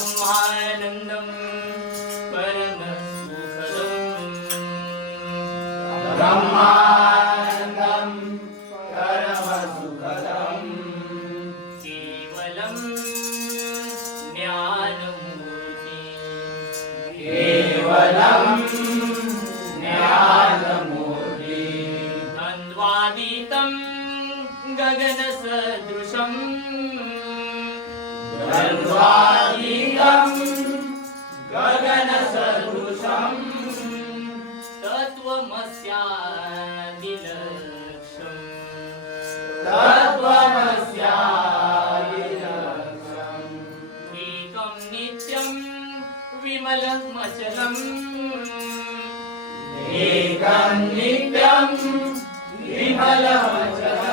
ब्रह्मानन्दं परमसुखदम् ब्रह्मानन्दं परमसुखदम् केवलं ज्ञानमूर्ति केवलं ज्ञानमूर्ति द्वन्द्वातीतं गगनसदृशम् गगनसदृशम्। तत्त्वमस्यादिलक्ष्यम् तत्त्वमस्यादिलक्ष्यम् एकं नित्यं विमलमचलम्। एकं नित्यं विमलमचलम्